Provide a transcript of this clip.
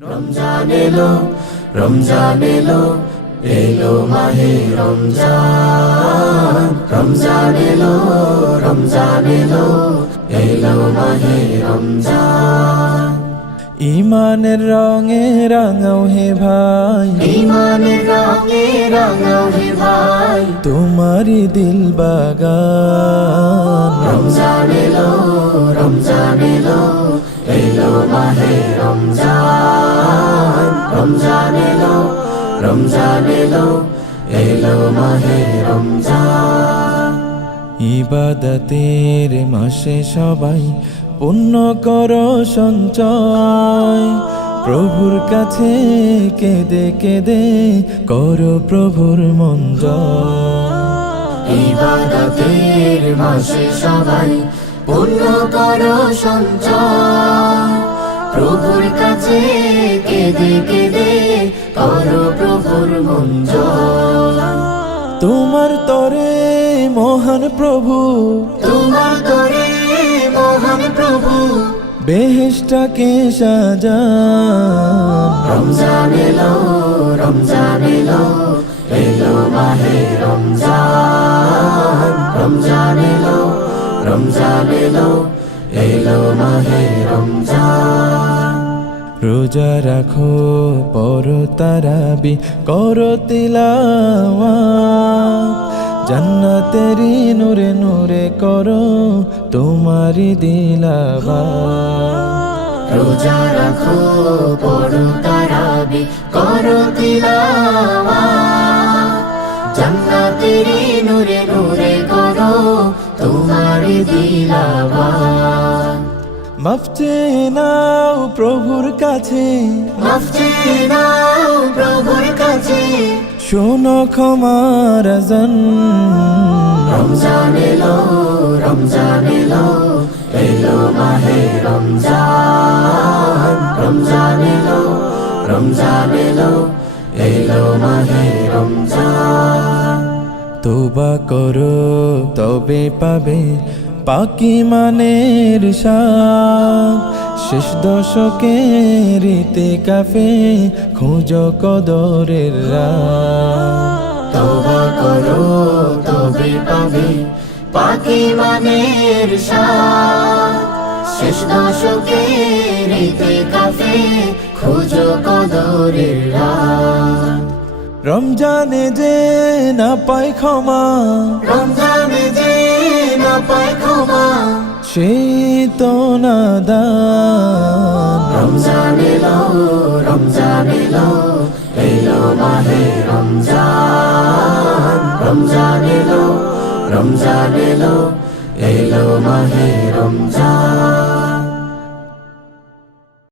রমজান এলো, রমজান এলো, এলো মাহে রমজান। রমজান এলো, রমজান এলো, এলো মাহে রমজান। ইমানের রঙে রাঙাও হে ভাই, ইমানের রঙে রাঙাও হে ভাই, তোমারি দিল বাগান। রমজান এলো, রমজান এলো, এলো মাহে রমজান। রমজান এলো, রমজান এলো, এলো মাহে রমজান। ইবাদতের মাসে সবাই পুণ্য করো সঞ্চয়, প্রভুর কাছে কেঁদে কেঁদে করো প্রভুর মন জয়। ইবাদতের মাসে সবাই পুণ্য করো সঞ্চয়, প্রভুর কাছে কেঁদে কেঁদে করো প্রভুর মন জয়। তোমার তরে মহান প্রভু, তোমার তরে মহান প্রভু, বেহেশটাকে সাজান। রমজান এলো, রমজান এলো, এলো মাহে রমজান। রমজান এলো, রমজান এলো, এলো মাহে রমজান। রোজা রাখো পড়ো তারাবি করো তিলাওয়াত, জান্নাতেরি নূরে নূরে করো তোমারি দিলাবাত। রোজা রাখো পড়ো তারাবি করো তিলাওয়াত, জান্নাতেরি নূরে নূরে করো তোমারি দিলাওয়াত। মাফ চেয়ে নাও প্রভুর কাছে, মাফ চেয়ে নাও প্রভুর কাছে, শোনো ক্ষমার আযান। রমজান এলো, রমজান এলো, এলো মাহে রমজান। রমজান এলো, রমজান এলো, এলো মাহে রমজান। তওবা করো তবে পাবে পাকি মানের স্বাদ, শেষ দশকের ইতিকাফে খোঁজো কদরের রাত। তওবা করো তবে পাবে পাকি মানের স্বাদ, শেষ দশকের ইতিকাফে খোঁজো কদরের রাত। রমজানে যে না পায় ক্ষমা, রমজানে যে না পায় ক্ষমা, সেই তো নাদান। রমজান এলো, রমজান এলো, এলো মাহে রমজান। রমজান এলো, রমজান এলো, এলো মাহে রমজান।